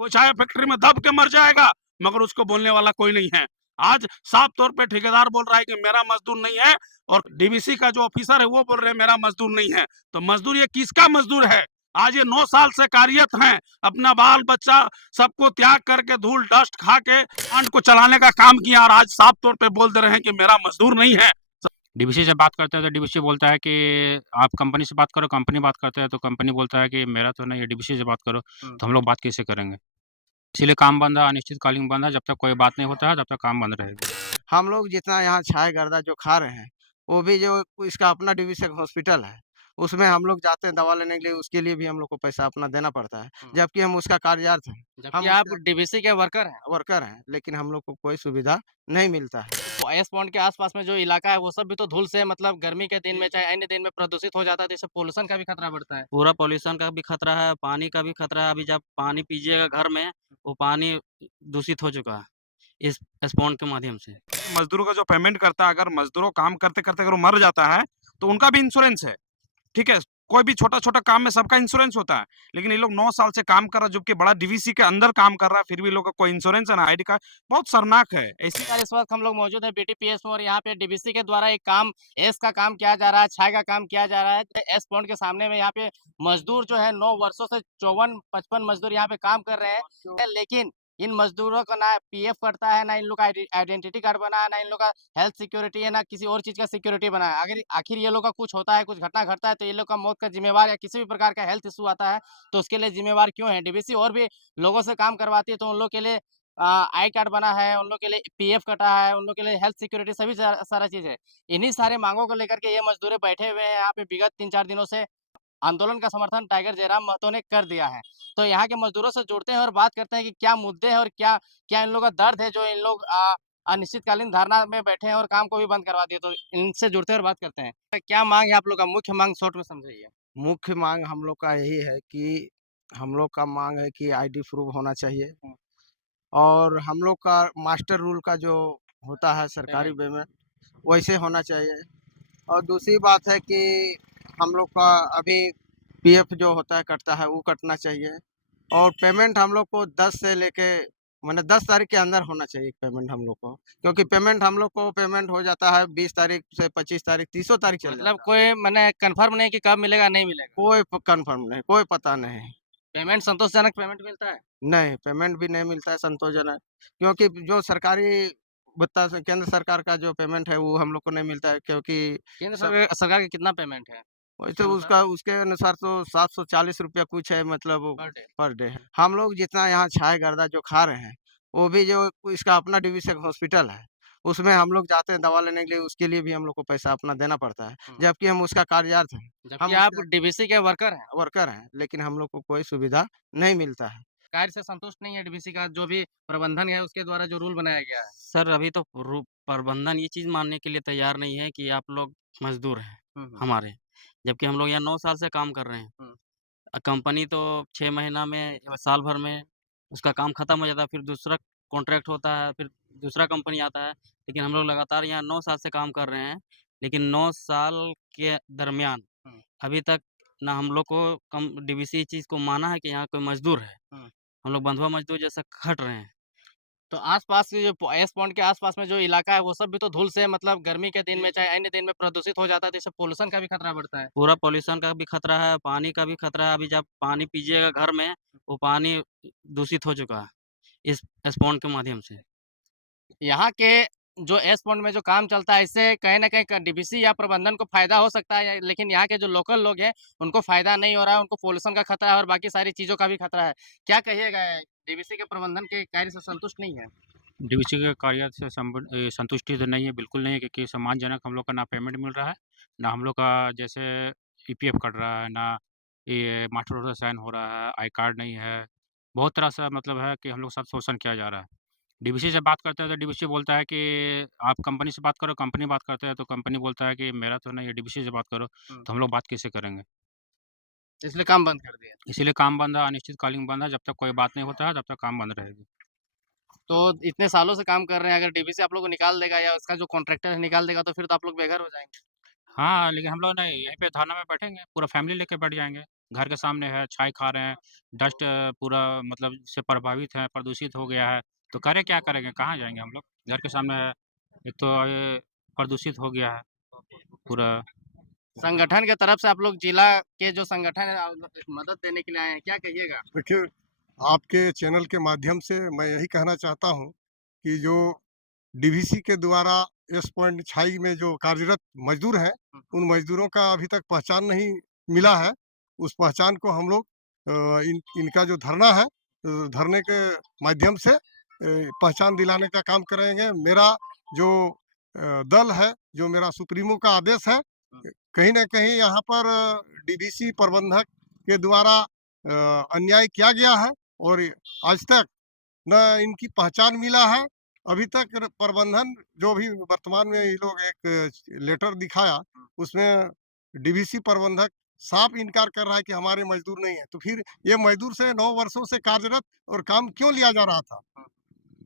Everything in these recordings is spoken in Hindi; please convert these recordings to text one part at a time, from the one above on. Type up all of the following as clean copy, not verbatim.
कोई चाहे फैक्ट्री में दब के मर जाएगा, मगर उसको बोलने वाला कोई नहीं है। आज साफ तौर पे ठेकेदार बोल रहा है कि मेरा मजदूर नहीं है, और डीवीसी का जो ऑफिसर है वो बोल रहे हैं मेरा मजदूर नहीं है। तो मजदूर ये किसका मजदूर है? आज ये 9 साल से कार्यरत हैं, अपना बाल बच्चा सबको त्याग करके धूल डस्ट खा के प्लांट को चलाने का काम किया, और आज साफ तौर पे बोल दे रहे हैं कि मेरा मजदूर नहीं है। डीवीसी से बात करते हैं तो डीवीसी बोलता है कि आप कंपनी से बात करो, कंपनी बात करते हैं तो कंपनी बोलता है कि मेरा तो नहीं है, डीवीसी से बात करो। तो हम लोग बात कैसे करेंगे? इसीलिए काम बंद है, अनिश्चितकालीन बंद है, जब तक कोई बात नहीं होता है, तब तक काम बंद रहेगा। हम लोग जितना यहाँ छाए गर्दा जो खा रहे हैं, वो भी जो इसका अपना डिवीज़न हॉस्पिटल है, उसमें हम लोग जाते हैं दवा लेने के लिए, उसके लिए भी हम लोग को पैसा अपना देना पड़ता है, हुँ। जबकि हम उसका कार्यरत हैं। जबकि हम आप उसके डीवीसी के वर्कर हैं। वर्कर हैं, लेकिन हम लोग को कोई सुविधा नहीं मिलता है। तो एस पॉइंट के आस-पास में जो इलाका है वो सब भी तो धूल से मतलब गर्मी के दिन में चाहे अन्य दिन में प्रदूषित हो जाता है, तो इससे पॉल्यूशन का भी खतरा बढ़ता है। पूरा पॉल्यूशन का भी खतरा है, पानी का भी खतरा है। अभी जब पानी पीजिएगा घर में, वो पानी दूषित हो चुका है, इस स्पॉन्ज के माध्यम से। मजदूरों का जो पेमेंट करता है, अगर मजदूरों काम करते-करते अगर वो मर जाता है, तो उनका भी इंश्योरेंस है, ठीक है? कोई भी छोटा-छोटा काम में सबका इंश्योरेंस होता है, लेकिन ये लोग 9 साल से काम कर रहा है, जबकि बड़ा डीवीसी के अंदर काम कर रहा है, फिर भी लोग का कोई इंश्योरेंस है ना आईडी कार्ड, बहुत शर्मनाक है। ऐसी यार इस वक्त हम लोग मौजूद हैं बीटीपीएस में और यहाँ पे डीवीसी के द्वारा एक काम एस का काम किया जा रहा है, छाई का काम किया जा रहा है। एस पॉइंट के सामने में यहाँ पे मजदूर जो है 9 वर्षों से 54-55 मजदूर यहाँ पे काम कर रहे हैं। लेकिन इन मजदूरों का ना पीएफ कटता है, ना इन लोग का आइडेंटिटी कार्ड बना है, ना इन लोग का हेल्थ सिक्योरिटी है, ना किसी और चीज़ का सिक्योरिटी बना है। अगर आखिर ये लोग का कुछ होता है, कुछ घटना घटता है तो ये लोग का मौत का ज़िम्मेवार या किसी भी प्रकार का हेल्थ इश्यू आता है, तो उसके लिए ज़िम्मेवार क्यों है? डीवीसी और भी लोगों से काम करवाती है तो उन लोग के लिए आई कार्ड बना है, उन लोग के लिए पीएफ कटा है, उन लोग के लिए हेल्थ सिक्योरिटी सभी सारा चीज़ है। इन्हीं सारे माँगों को लेकर के ये मज़दूर बैठे हुए हैं यहाँ पे विगत 3-4 दिनों से। आंदोलन का समर्थन टाइगर जयराम महतो ने कर दिया है। तो यहाँ के मज़दूरों से जुड़ते हैं और बात करते हैं कि क्या मुद्दे हैं और क्या क्या इन लोगों का दर्द है जो इन लोग अनिश्चितकालीन धरना में बैठे हैं और काम को भी बंद करवा दिए। तो इनसे जुड़ते हैं और बात करते हैं। क्या माँग है आप लोग का? मुख्य माँग शॉर्ट में समझाइए। मुख्य माँग हम लोग का यही है कि हम लोग का माँग है कि आईडी प्रूफ होना चाहिए हुँ, और हम लोग का मास्टर रूल का जो होता है सरकारी पेमेंट। वे में, वैसे होना चाहिए। और दूसरी बात है कि हम लोग का अभी पीएफ जो होता है कटता है वो कटना चाहिए और पेमेंट हम लोग को 10 से लेके माने 10 तारीख के अंदर होना चाहिए पेमेंट हम लोग को। क्योंकि पेमेंट हम लोग को पेमेंट हो जाता है 20 तारीख से 25 तारीख, तीसों तारीख चल मतलब जाता है। कोई मने कन्फर्म नहीं कि कब मिलेगा, नहीं मिलेगा। कोई कन्फर्म नहीं, कोई पता नहीं। पेमेंट संतोषजनक पेमेंट मिलता है? नहीं, पेमेंट भी नहीं मिलता है संतोषजनक क्योंकि जो सरकारी भत्ता से केंद्र सरकार का जो पेमेंट है वो हम लोग को नहीं मिलता है क्योंकि केंद्र सब सरकार का कितना पेमेंट है वैसे उसके अनुसार? उसका उसके अनुसार तो 740 रुपया कुछ है मतलब पर डे। पर डे है। हम लोग जितना यहाँ छाए गर्दा जो खा रहे हैं, वो भी जो इसका अपना डिवीज़न हॉस्पिटल है, उसमें हम लोग जाते हैं दवा लेने के लिए, उसके लिए भी हम लोग को पैसा अपना देना पड़ता है, हुँ। जबकि हम उसका कार्यरत हैं। जबकि हम आप उसके डीवीसी के वर्कर हैं। वर्कर हैं, लेकिन हम लोग को कोई सुविधा नहीं मिलता है। कार्य से संतुष्ट नहीं है डीवीसी का जो भी प्रबंधन है उसके द्वारा जो रूल बनाया गया है। सर, अभी तो प्रबंधन ये चीज़ मानने के लिए तैयार नहीं है कि आप लोग मज़दूर हैं हुँ, हुँ, हमारे, जबकि हम लोग यहाँ 9 साल से काम कर रहे हैं। हुँ। कंपनी तो 6 महीना में या साल भर में उसका काम खत्म हो जाता है, फिर दूसरा कॉन्ट्रैक्ट होता है, फिर दूसरा कंपनी आता है। लेकिन हम लोग लगातार यहाँ 9 साल से काम कर रहे हैं, लेकिन 9 साल के दरमियान हुँ, अभी तक ना हम लोग को कम डीवीसी इस चीज़ को माना है कि यहाँ कोई मज़दूर है। हुँ। हम लोग बंधुआ मज़दूर जैसा खट रहे हैं। तो आस-पास के जो एस पॉइंट के आस-पास में जो इलाका है वो सब भी तो धूल से मतलब गर्मी के दिन में चाहे अन्य दिन में प्रदूषित हो जाता है तो इससे पॉल्यूशन का भी खतरा बढ़ता है। पूरा पॉल्यूशन का भी खतरा है, पानी का भी खतरा है। अभी जब पानी पीजिएगा घर में, वो पानी दूषित हो चुका है, इस स्पॉन्ज के माध्यम से। यहाँ के जो एस पॉइंट में जो काम चलता है इससे कहीं न कहीं क डीवीसी या प्रबंधन को फ़ायदा हो सकता है लेकिन यहाँ के जो लोकल लोग हैं उनको फ़ायदा नहीं हो रहा है, उनको पॉल्यूशन का खतरा है और बाकी सारी चीज़ों का भी खतरा है। क्या कहिएगा डीवीसी के प्रबंधन के कार्य से संतुष्ट नहीं है? डीवीसी के कार्य से संतुष्टि तो नहीं है, बिल्कुल नहीं है क्योंकि सम्मानजनक हम लोग का ना पेमेंट मिल रहा है, ना हम लोग का जैसे ईपीएफ कट रहा है, ना ये मास्टर रोल साइन हो रहा है, आई कार्ड नहीं है। बहुत तरह से मतलब है कि हम लोग के साथ शोषण किया जा रहा है। डीवीसी से बात करते हैं तो डीवीसी बोलता है कि आप कंपनी से बात करो, कंपनी बात करते हैं तो कंपनी बोलता है कि मेरा तो नहीं है, डीवीसी से बात करो। हुँ, तो हम लोग बात कैसे करेंगे? इसलिए काम बंद कर दिया। इसीलिए काम बंद है, अनिश्चितकालीन बंद है, जब तक कोई बात नहीं होता है, तब तक काम बंद रहेगी। तो इतने सालों से काम कर रहे हैं अगर डीवीसी आप लोग को निकाल देगा या उसका जो कॉन्ट्रैक्टर है निकाल देगा तो फिर तो आप लोग बेघर हो जाएँगे। हाँ, लेकिन हम लोग नहीं, यहीं पे थाना में बैठेंगे, पूरा फैमिली लेके बैठ जाएँगे। घर के सामने है, छाई खा रहे हैं, डस्ट पूरा मतलब से प्रभावित है, प्रदूषित हो गया है, तो करें क्या करेंगे, कहाँ जाएँगे हम लोग? घर के सामने है, एक तो ये प्रदूषित हो गया है पूरा। संगठन के तरफ से आप लोग जिला के जो संगठन है मदद देने के लिए आए हैं, क्या कहिएगा? देखिए, आपके चैनल के माध्यम से मैं यही कहना चाहता हूँ कि जो डीवीसी के द्वारा एस पॉइंट छाई में जो कार्यरत मजदूर हैं, उन मजदूरों का अभी तक पहचान नहीं मिला है। उस पहचान को हम लोग इनका जो धरना है, धरने के माध्यम से पहचान दिलाने का काम करेंगे। मेरा जो दल है, जो मेरा सुप्रीमो का आदेश है, कहीं न कहीं यहाँ पर डीवीसी प्रबंधक के द्वारा अन्याय किया गया है और आज तक न इनकी पहचान मिला है। अभी तक प्रबंधन जो भी वर्तमान में ये लोग एक लेटर दिखाया, उसमें डीवीसी प्रबंधक साफ इनकार कर रहा है कि हमारे मजदूर नहीं है। तो फिर ये मजदूर से 9 वर्षों से कार्यरत और काम क्यों लिया जा रहा था?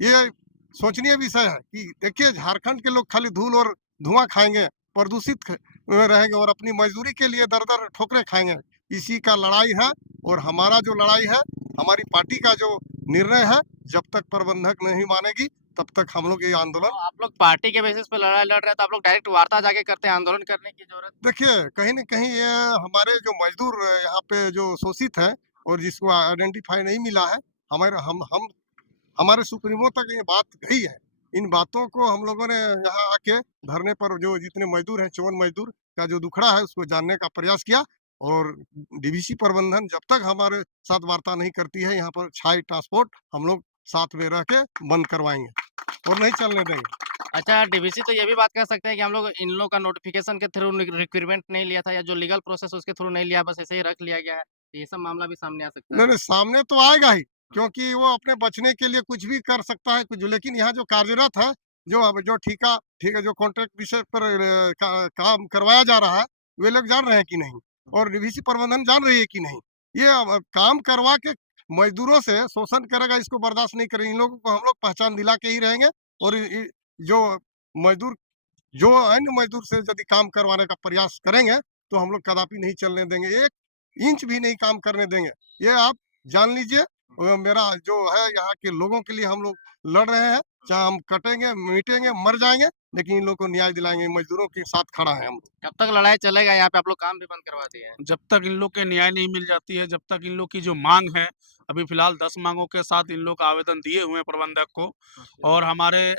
ये सोचनीय विषय है कि देखिए, झारखंड के लोग खाली धूल और धुआं खाएँगे, प्रदूषित रहेंगे और अपनी मजदूरी के लिए दर-दर ठोकरें खाएँगे। इसी का लड़ाई है और हमारा जो लड़ाई है, हमारी पार्टी का जो निर्णय है, जब तक प्रबंधक नहीं मानेगी, तब तक हम लोग ये तो आंदोलन। आप लोग पार्टी के बेसिस पे लड़ाई लड़ रहे हैं, तो आप लोग डायरेक्ट वार्ता जाके करते हैं, आंदोलन करने की ज़रूरत। देखिए, कहीं न कहीं ये हमारे जो मज़दूर यहाँ पे जो शोषित हैं और जिसको आइडेंटिफ़ाई नहीं मिला है, हमारे सुप्रीमो तक ये बात गई है। इन बातों को हम लोगों ने यहाँ आके धरने पर जो जितने मज़दूर हैं, 54 मज़दूर का जो दुखड़ा है, उसको जानने का प्रयास किया और डीवीसी प्रबंधन जब तक हमारे साथ वार्ता नहीं करती है, यहाँ पर छाई ट्रांसपोर्ट हम लोग साथ में रह के बंद करवाएँगे और नहीं चलने देंगे। अच्छा, डीवीसी तो ये भी बात कह सकते हैं कि हम लोग इन लोग का नोटिफिकेशन के थ्रू रिक्रूटमेंट नहीं लिया था या जो लीगल प्रोसेस उसके थ्रू नहीं लिया, बस ऐसे ही रख लिया गया है। तो ये सब मामला भी सामने आ सकता है। नहीं, नहीं, सामने तो आएगा ही, क्योंकि वो अपने बचने के लिए कुछ भी कर सकता है, कुछ, लेकिन यहाँ जो कार्यरत है, जो ठीक है, जो कॉन्ट्रैक्ट विषय पर काम करवाया जा रहा है, वे लोग जान रहे हैं कि नहीं? और डीवीसी प्रबंधन जान रही है कि नहीं? ये अब काम करवा के मज़दूरों से शोषण करेगा, इसको बर्दाश्त नहीं करेंगे। इन लोगों को हम लोग पहचान दिला के ही रहेंगे और जो मज़दूर जो अन्य मज़दूर से यदि काम करवाने का प्रयास करेंगे, तो हम लोग कदापि नहीं चलने देंगे, 1 इंच भी नहीं काम करने देंगे। ये आप जान लीजिए। मेरा जो है, यहाँ के लोगों के लिए हम लोग लड़ रहे हैं, चाहे हम कटेंगे, मिटेंगे, मर जाएँगे, लेकिन इन लोगों को न्याय दिलाएँगे, मज़दूरों के साथ खड़ा है हम। कब तक लड़ाई चलेगा? यहाँ पे आप लोग काम भी बंद करवा दिए हैं। जब तक इन लोग के न्याय नहीं मिल जाती है, जब तक इन लोग की जो मांग है, अभी फिलहाल 10 मांगों के साथ इन लोग आवेदन दिए हुए हैं प्रबंधक को और हमारे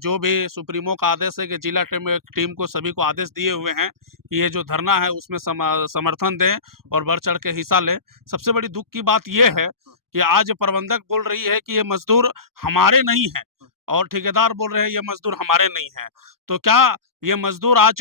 जो भी सुप्रीमो का आदेश है कि जिला टीम को सभी को आदेश दिए हुए हैं कि ये जो धरना है उसमें समर्थन दें और बढ़ चढ़ के हिस्सा लें। सबसे बड़ी दुख की बात ये है कि आज प्रबंधक बोल रही है कि ये मजदूर हमारे नहीं हैं और ठेकेदार बोल रहे हैं ये मजदूर हमारे नहीं हैं। तो क्या ये मजदूर आज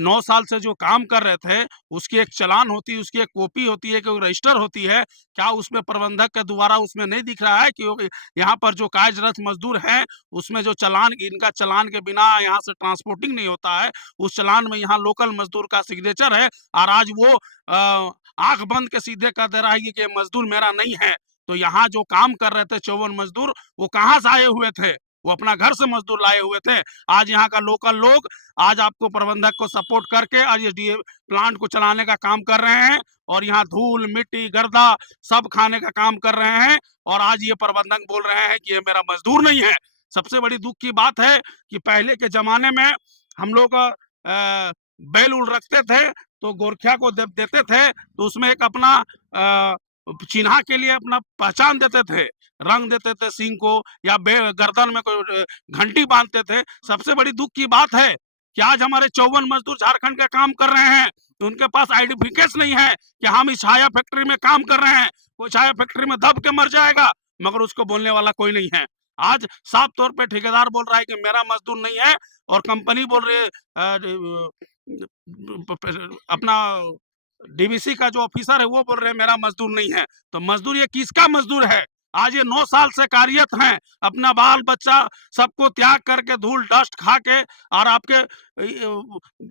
9 साल से जो काम कर रहे थे, उसकी एक चालान होती है, उसकी एक कॉपी होती है, कोई रजिस्टर होती है, क्या उसमें प्रबंधक के द्वारा उसमें नहीं दिख रहा है कि यहाँ पर जो कार्यरत मजदूर हैं, उसमें जो चालान, इनका चालान के बिना यहाँ से ट्रांसपोर्टिंग नहीं होता है, उस चालान में यहाँ लोकल मजदूर का सिग्नेचर है और आज वो आँख बंद के सीधे कह दे रहा है कि ये मजदूर मेरा नहीं है। तो यहाँ जो काम कर रहे थे 54 मजदूर, वो कहाँ से आए हुए थे? वो अपना घर से मजदूर लाए हुए थे। आज यहाँ का लोकल लोग आज आपको प्रबंधक को सपोर्ट करके आज ये प्लांट को चलाने का काम कर रहे हैं और यहाँ धूल, मिट्टी, गर्दा सब खाने का काम कर रहे हैं और आज ये प्रबंधक बोल रहे हैं कि ये मेरा मजदूर नहीं है। सबसे बड़ी दुख की बात है कि पहले के ज़माने में हम लोग बैल-उल रखते थे, तो गोरखिया को जब देते थे, तो उसमें एक अपना चिन्हा के लिए अपना पहचान देते थे, रंग देते थे सींग को या गर्दन में कोई घंटी बांधते थे। सबसे बड़ी दुख की बात है कि आज हमारे 54 मजदूर झारखंड का काम कर रहे हैं, तो उनके पास आइडेंटिफिकेशन नहीं है कि हम इस छाया फैक्ट्री में काम कर रहे हैं। कोई छाया फैक्ट्री में दब के मर जाएगा, मगर उसको बोलने वाला कोई नहीं है। आज साफ तौर पे ठेकेदार बोल रहा है कि मेरा मजदूर नहीं है और कंपनी बोल रही है अपना डीवीसी का जो ऑफिसर है वो बोल रहे हैं मेरा मजदूर नहीं है। तो मजदूर ये किसका मजदूर है? आज ये 9 साल से कार्यरत हैं, अपना बाल बच्चा सबको त्याग करके धूल डस्ट खा के और आपके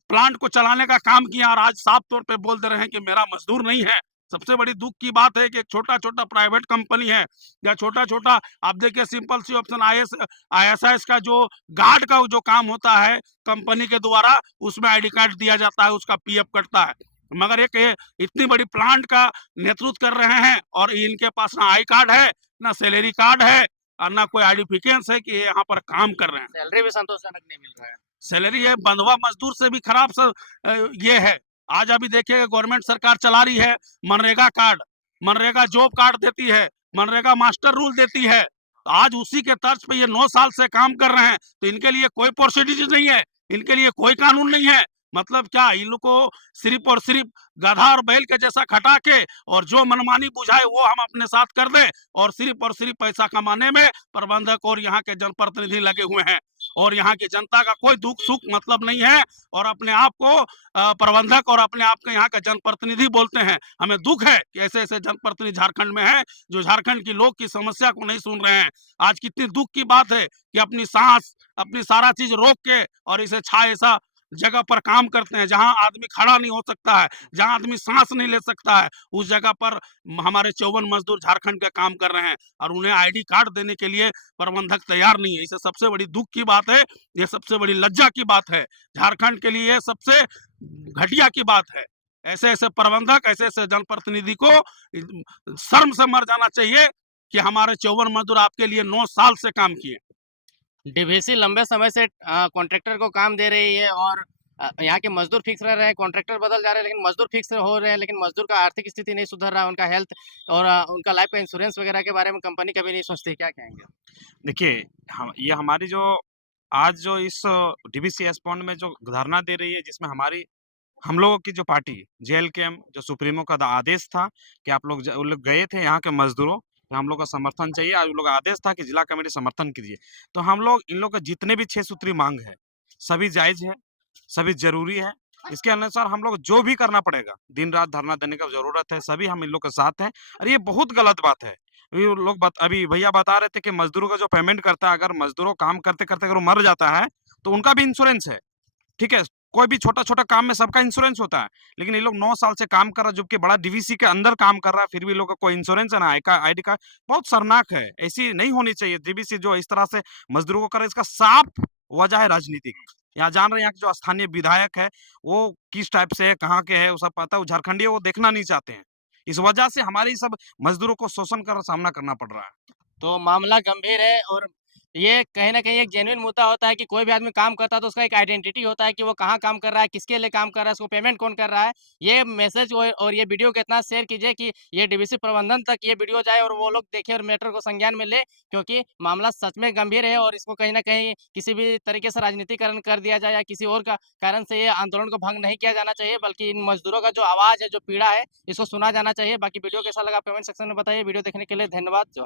प्लांट को चलाने का काम किया और आज साफ तौर पे बोल दे रहे हैं कि मेरा मजदूर नहीं है। सबसे बड़ी दुख की बात है कि एक छोटा-छोटा प्राइवेट कंपनी है या छोटा-छोटा, आप देखिए सिंपल सी ऑप्शन आईएसआईएस का जो गार्ड का जो काम होता है कंपनी के द्वारा, उसमें आईडी कार्ड दिया जाता है, उसका पीएफ कटता है। मगर एक इतनी बड़ी प्लांट का नेतृत्व कर रहे हैं और इनके पास ना आई कार्ड है, ना सैलरी कार्ड है और ना कोई आइडेंटिफिकेशन है कि ये यहाँ पर काम कर रहे हैं। सैलरी भी संतोषजनक नहीं मिल रहा है। सैलरी है बंधुआ मजदूर से भी खराब ये है। आज अभी देखिए गवर्नमेंट सरकार चला रही है MNREGA card, MNREGA job card देती है, मनरेगा मास्टर रूल देती है। तो आज उसी के तर्ज पे ये 9 साल से काम कर रहे हैं, तो इनके लिए कोई प्रोसीडिंग नहीं है, इनके लिए कोई कानून नहीं है। मतलब क्या इन लोग को सिर्फ और सिर्फ गधा और बैल के जैसा खटा के और जो मनमानी बुझाए वो हम अपने साथ कर दें और सिर्फ पैसा कमाने में प्रबंधक और यहाँ के जनप्रतिनिधि लगे हुए हैं और यहाँ की जनता का कोई दुख सुख मतलब नहीं है और अपने आप को प्रबंधक और अपने आप के यहाँ का जनप्रतिनिधि बोलते हैं। हमें दुख है कि ऐसे ऐसे जनप्रतिनिधि झारखंड में हैं जो झारखंड की लोग की समस्या को नहीं सुन रहे हैं। आज कितनी दुख की बात है कि अपनी सांस अपनी सारा चीज रोक के और इसे ऐसा जगह पर काम करते हैं जहां आदमी खड़ा नहीं हो सकता है, जहां आदमी सांस नहीं ले सकता है, उस जगह पर हमारे 54 मजदूर झारखंड का काम कर रहे हैं और उन्हें आईडी कार्ड देने के लिए प्रबंधक तैयार नहीं है। इसे सबसे बड़ी दुख की बात है, ये सबसे बड़ी लज्जा की बात है, झारखंड के लिए सबसे घटिया की बात है। ऐसे ऐसे प्रबंधक ऐसे ऐसे जनप्रतिनिधि को शर्म से मर जाना चाहिए कि हमारे 54 मजदूर आपके लिए 9 साल से काम किए। डीवीसी लंबे समय से कॉन्ट्रैक्टर को काम दे रही है और यहाँ के मजदूर फिक्स रह रहे हैं, कॉन्ट्रैक्टर बदल जा रहे हैं लेकिन मजदूर फिक्स हो रहे हैं, लेकिन मजदूर का आर्थिक स्थिति नहीं सुधर रहा है, उनका हेल्थ और उनका लाइफ का इंश्योरेंस वगैरह के बारे में कंपनी कभी नहीं सोचती। क्या कहेंगे? देखिए, हम ये हमारी जो आज जो इस डीवीसी एस्पॉन्ड में जो धरना दे रही है, जिसमें हम लोगों की जो पार्टी जेएलकेएम जो सुप्रीमो का आदेश था कि आप लोग वो लोग गए थे यहाँ के मजदूरों, कि हम लोग का समर्थन चाहिए। आज उन लोग का आदेश था कि जिला कमेटी समर्थन कीजिए। तो हम लोग इन लोग का जितने भी 6 सूत्री मांग है, सभी जायज़ है, सभी ज़रूरी है। इसके अनुसार हम लोग जो भी करना पड़ेगा, दिन-रात धरना देने का ज़रूरत है, सभी हम इन लोग के साथ हैं और ये बहुत गलत बात है। अभी भैया बता रहे थे कि मज़दूरों का जो पेमेंट करता है, अगर मज़दूरों काम करते-करते अगर वो मर जाता है, तो उनका भी इंश्योरेंस है, ठीक है? कोई भी छोटा-छोटा काम में सबका इंश्योरेंस होता है, लेकिन ये लोग 9 साल से काम कर रहा है, जबकि बड़ा डीवीसी के अंदर काम कर रहा है, फिर भी लोगों का कोई इंश्योरेंस है ना आईडी कार्ड, बहुत शर्मनाक है। ऐसी नहीं होनी चाहिए डीवीसी जो इस तरह से मज़दूरों को कर रहा है, इसका साफ वजह है राजनीतिक। यहाँ जान रहे हैं यहाँ के जो स्थानीय विधायक है, वो किस टाइप से है, कहाँ के हैं, वो सब पता है, वो झारखंडी है, वो देखना नहीं चाहते हैं। इस वजह से हमारी सब मज़दूरों को शोषण का सामना करना पड़ रहा है। तो मामला गंभीर है और ये कहीं न कहीं एक जेन्युइन मुद्दा होता है कि कोई भी आदमी काम करता है तो उसका एक आइडेंटिटी होता है कि वो कहाँ काम कर रहा है, किसके लिए काम कर रहा है, उसको पेमेंट कौन कर रहा है। ये मैसेज और ये वीडियो को इतना शेयर कीजिए कि ये डीवीसी प्रबंधन तक ये वीडियो जाए और वो लोग देखें और मैटर को संज्ञान में ले, क्योंकि मामला सच में गंभीर है और इसको कहीं न कहीं किसी भी तरीके से राजनीतिकरण कर दिया जाए या किसी और का कारण से ये आंदोलन को भंग नहीं किया जाना चाहिए, बल्कि इन मज़दूरों का जो आवाज़ है, जो पीड़ा है, इसको सुना जाना चाहिए। बाकी वीडियो कैसा लगा आप कमेंट सेक्शन में बताइए। वीडियो देखने के लिए धन्यवाद।